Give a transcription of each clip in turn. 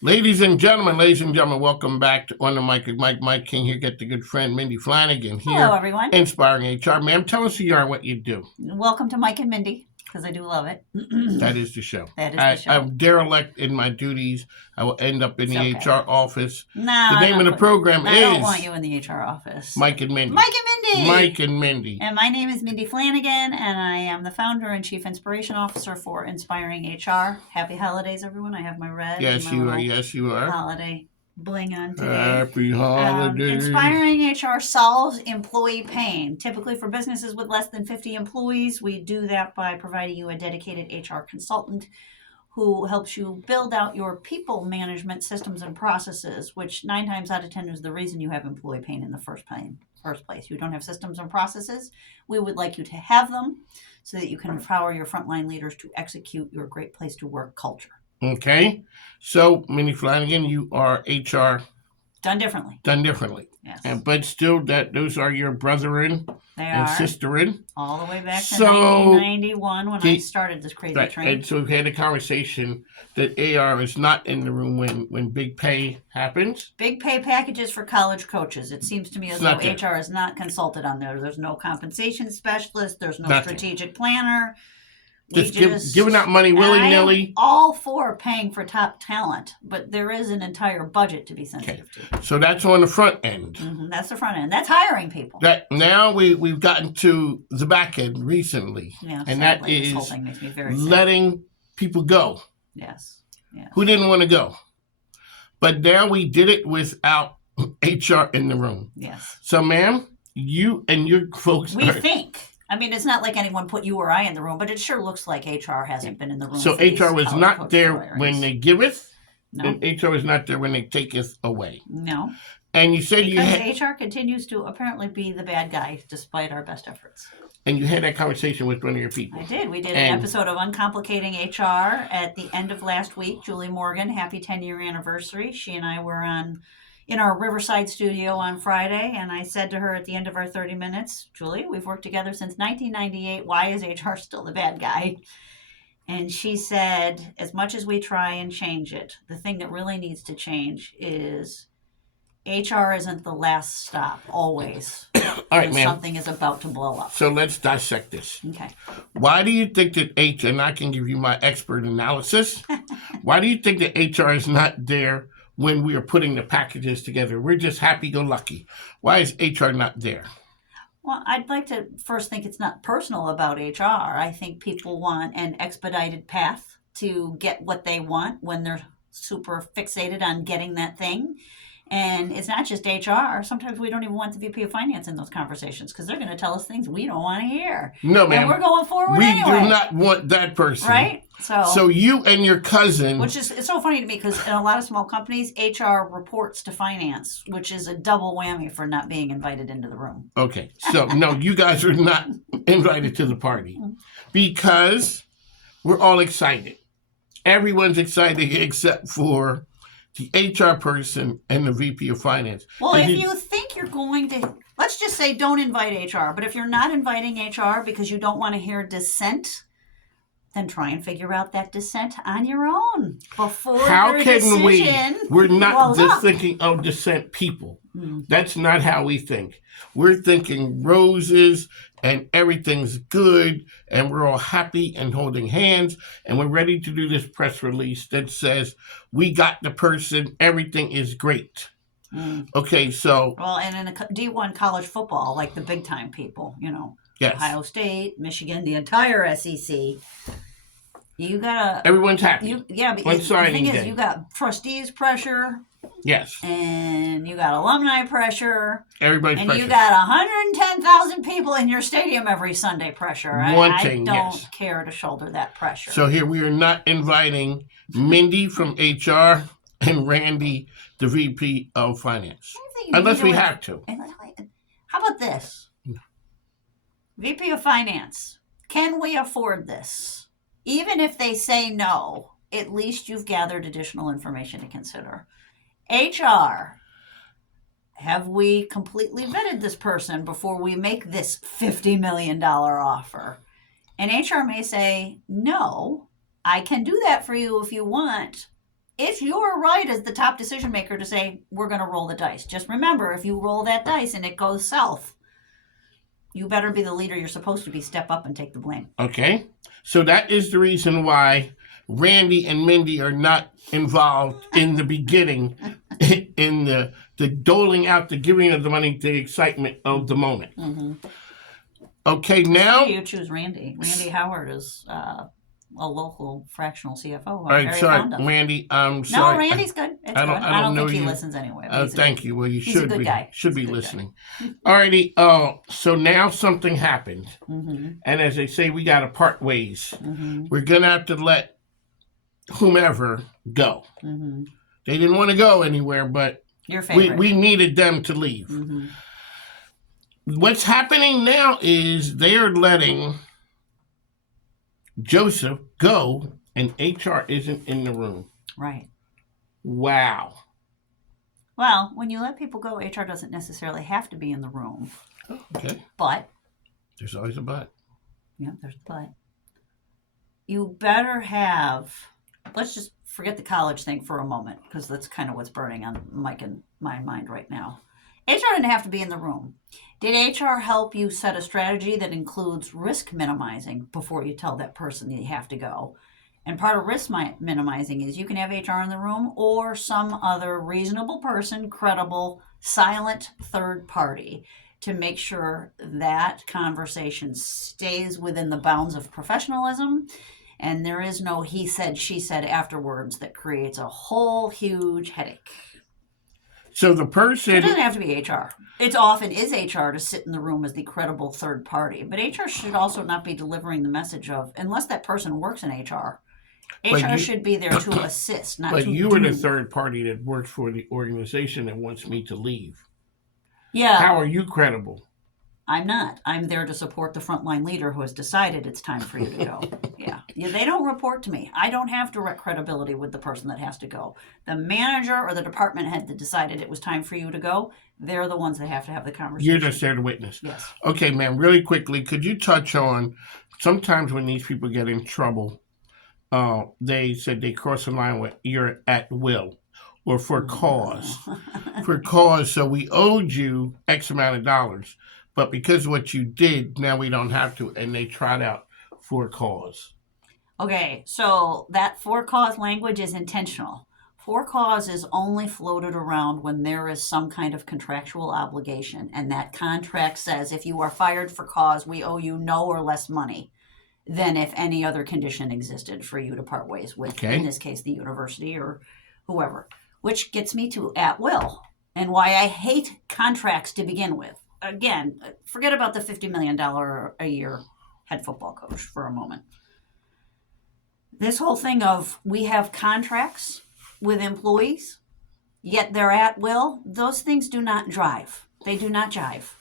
Ladies and gentlemen, welcome back to On the Mic with Mike King here. Get the good friend Mindy Flanigan here. Hello, everyone. Inspiring HR. Ma'am, tell us who you are and what you do. Welcome to Mike and Mindy, because I do love it. That is the show. That is the show. I'm derelict in my duties. I will end up in the HR office. No, the name of the program is... I don't want you in the HR office. Mike and Mindy. Mike and Mindy! Mike and Mindy. And my name is Mindy Flanigan, and I am the founder and chief inspiration officer for Inspiring HR. Happy holidays, everyone. I have my red. Yes, you are. Yes, you are. Holiday bling on today. Happy holidays. Inspiring HR solves employee pain. Typically for businesses with less than 50 employees, we do that by providing you a dedicated HR consultant who helps you build out your people management systems and processes, which 9 times out of 10 is the reason you have employee pain in the first place. You don't have systems and processes. We would like you to have them so that you can empower your frontline leaders to execute your great place to work culture. Okay. So, Mindy Flanigan, you are HR... Done differently. Yes. But still, those are your brethren and sisterin. All the way back to 1991 when I started this crazy train. And so we've had a conversation that AR is not in the room when big pay happens. Big pay packages for college coaches. It seems to me as though HR is not consulted on there. There's no compensation specialist. There's no strategic planner. Just giving out money willy-nilly. I'm all for paying for top talent, but there is an entire budget to be sensitive to. So that's on the front end. Mm-hmm. That's the front end. That's hiring people. Now we've gotten to the back end recently. Yeah, and sadly, that is this whole thing makes me very sad. letting people go. Yes. Who didn't want to go. But now we did it without HR in the room. Yes. So, ma'am, you and your folks think. I mean, it's not like anyone put you or I in the room, but it sure looks like HR hasn't been in the room. So HR was not there when they giveth, no. And HR was not there when they taketh away. No. And you said because HR continues to apparently be the bad guy despite our best efforts. And you had that conversation with one of your people. I did. We did an episode of Uncomplicating HR at the end of last week. Julie Morgan, happy 10-year anniversary. She and I were in our Riverside studio on Friday, and I said to her at the end of our 30 minutes, Julie, we've worked together since 1998. Why is HR still the bad guy? And she said, as much as we try and change it, the thing that really needs to change is HR isn't the last stop, always. All right, ma'am. Something is about to blow up. So let's dissect this. Okay. Why do you think that HR, and I can give you my expert analysis, why do you think that HR is not there when we are putting the packages together? We're just happy-go-lucky. Why is HR not there? Well, I'd like to first think it's not personal about HR. I think people want an expedited path to get what they want when they're super fixated on getting that thing. And it's not just HR. Sometimes we don't even want the VP of Finance in those conversations because they're going to tell us things we don't want to hear. No, ma'am. And we're going forward anyway. We do not want that person. Right? So you and your cousin... Which is, it's so funny to me because in a lot of small companies, HR reports to finance, which is a double whammy for not being invited into the room. Okay. So, no, you guys are not invited to the party because we're all excited. Everyone's excited except for the HR person and the VP of Finance. Well, if you think you're going to, let's just say don't invite HR. But if you're not inviting HR because you don't want to hear dissent, then try and figure out that dissent on your own before your decision. We're not just thinking of dissent people. That's not how we think. We're thinking roses and everything's good and we're all happy and holding hands and we're ready to do this press release that says we got the person, everything is great. Okay, so... Well, and in a D1 college football, like the big time people, yes. Ohio State, Michigan, the entire SEC... You gotta. Everyone's happy. But the thing is, you got trustees pressure. Yes. And you got alumni pressure. Everybody's pressure. And you got 110,000 people in your stadium every Sunday pressure. I don't care to shoulder that pressure. So here we are not inviting Mindy from HR and Randy, the VP of Finance, unless we have to. How about this? VP of Finance, can we afford this? Even if they say no, at least you've gathered additional information to consider. HR, have we completely vetted this person before we make this $50 million offer? And HR may say, no, I can do that for you if you want, it's your right as the top decision maker to say, we're going to roll the dice. Just remember, if you roll that dice and it goes south, you better be the leader you're supposed to be. Step up and take the blame. Okay? So that is the reason why Randy and Mindy are not involved in the beginning, in the doling out, the giving of the money, the excitement of the moment. Mm-hmm. Okay, now... You choose Randy. Randy Howard is a local fractional CFO. All right, sorry, Randy, I'm sorry. No, Randy's good. It's good. I don't think he listens anyway. Thank you. Well, you he's a should good be. Guy. Should be listening. All righty. So now something happened. Mm-hmm. And as they say, we got to part ways. Mm-hmm. We're going to have to let whomever go. Mm-hmm. They didn't want to go anywhere, but Your favorite. we needed them to leave. Mm-hmm. What's happening now is they're letting Joseph go, and HR isn't in the room. Right. Wow. Well, when you let people go, HR doesn't necessarily have to be in the room. Okay. But. There's always a but. Yeah, there's a but. You better have. Let's just forget the college thing for a moment, because that's kind of what's burning on Mike and my mind right now. HR didn't have to be in the room. Did HR help you set a strategy that includes risk minimizing before you tell that person you have to go? And part of risk minimizing is you can have HR in the room or some other reasonable person, credible, silent third party to make sure that conversation stays within the bounds of professionalism. And there is no he said, she said afterwards that creates a whole huge headache. So the person... It doesn't have to be HR. It often is HR to sit in the room as the credible third party. But HR should also not be delivering the message of, unless that person works in HR, HR should be there to assist, not to do. But you are the third party that works for the organization that wants me to leave. Yeah. How are you credible? I'm not. I'm there to support the frontline leader who has decided it's time for you to go. Yeah. They don't report to me. I don't have direct credibility with the person that has to go. The manager or the department head that decided it was time for you to go, they're the ones that have to have the conversation. You're just there to witness. Yes. Okay, ma'am, really quickly, could you touch on, sometimes when these people get in trouble, they said they cross the line with you're at will or for cause. For cause, so we owed you X amount of dollars. But because of what you did, now we don't have to, and they trot out for cause. Okay, so that for cause language is intentional. For cause is only floated around when there is some kind of contractual obligation, and that contract says if you are fired for cause, we owe you no or less money than if any other condition existed for you to part ways with, in this case, the university or whoever. Which gets me to at will, and why I hate contracts to begin with. Again, forget about the $50 million a year head football coach for a moment. This whole thing of we have contracts with employees, yet they're at will, those things do not drive. They do not jive.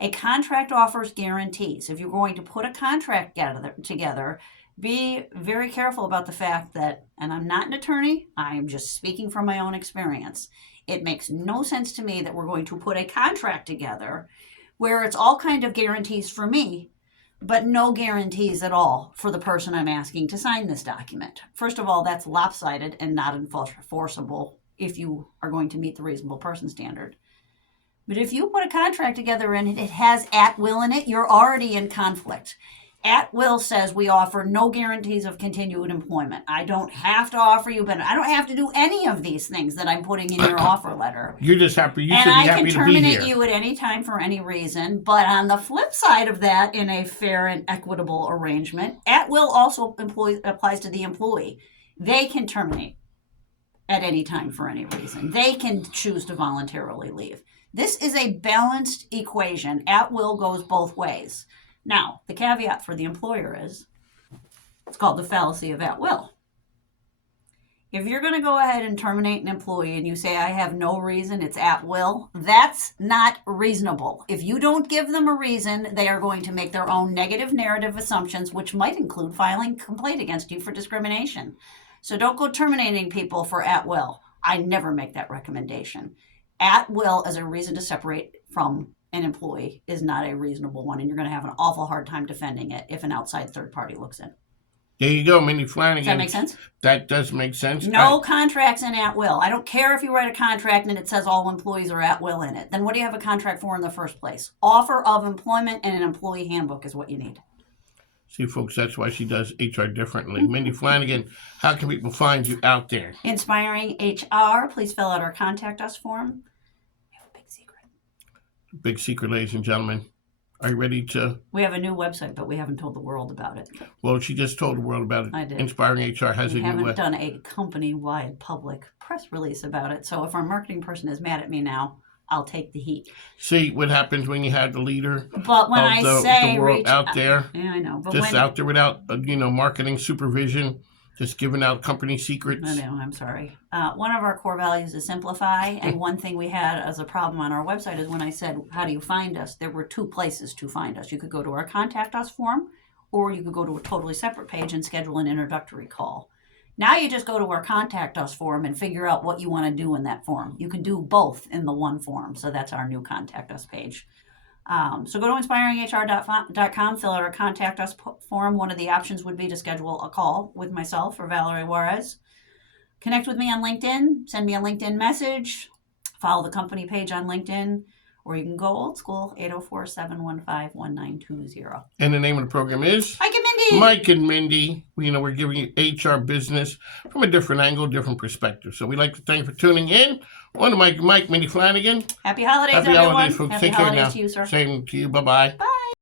A contract offers guarantees. If you're going to put a contract together, be very careful about the fact that, and I'm not an attorney, I'm just speaking from my own experience, it makes no sense to me that we're going to put a contract together where it's all kind of guarantees for me, but no guarantees at all for the person I'm asking to sign this document. First of all, that's lopsided and not enforceable if you are going to meet the reasonable person standard. But if you put a contract together and it has at will in it, you're already in conflict. At will says we offer no guarantees of continued employment. I don't have to offer you benefits. I don't have to do any of these things that I'm putting in your offer letter. You're just happy. You should be happy happy to be here. And I can terminate you at any time for any reason. But on the flip side of that, in a fair and equitable arrangement, at will also applies to the employee. They can terminate at any time for any reason. They can choose to voluntarily leave. This is a balanced equation. At will goes both ways. Now, the caveat for the employer is, it's called the fallacy of at will. If you're going to go ahead and terminate an employee and you say, I have no reason, it's at will, that's not reasonable. If you don't give them a reason, they are going to make their own negative narrative assumptions, which might include filing a complaint against you for discrimination. So don't go terminating people for at will. I never make that recommendation. At will as a reason to separate from an employee is not a reasonable one, and you're going to have an awful hard time defending it if an outside third party looks in. There you go, Mindy Flanigan. Does that make sense? That does make sense. No contracts in at will. I don't care if you write a contract and it says all employees are at will in it. Then what do you have a contract for in the first place? Offer of employment and an employee handbook is what you need. See, folks, that's why she does HR differently. Mindy Flanigan, how can people find you out there? Inspiring HR. Please fill out our contact us form. We have a big secret. Big secret, ladies and gentlemen. Are you ready to? We have a new website, but we haven't told the world about it. Well, she just told the world about it. I did. Inspiring HR has We a new haven't web. done a company-wide public press release about it. So if our marketing person is mad at me now, I'll take the heat. See what happens when you have the leader But when I say the world reach out there, yeah, I know. But just when, out there without marketing supervision, just giving out company secrets. I know, I'm sorry. One of our core values is simplify, and one thing we had as a problem on our website is when I said, how do you find us? There were two places to find us. You could go to our contact us form, or you could go to a totally separate page and schedule an introductory call. Now you just go to our contact us form and figure out what you want to do in that form. You can do both in the one form, so that's our new contact us page. So go to inspiringhr.com, fill out our contact us form. One of the options would be to schedule a call with myself or Valerie Juarez. Connect with me on LinkedIn, send me a LinkedIn message, follow the company page on LinkedIn, or you can go old school, 804-715-1920. And the name of the program is? Mike and Mindy! Mike and Mindy. We're giving you HR business from a different angle, different perspective. So we'd like to thank you for tuning in. On to Mike, Mindy Flanigan. Happy holidays, Happy everyone. holidays, folks. Happy Take care holidays now. to you, sir. Same to you. Bye-bye. Bye.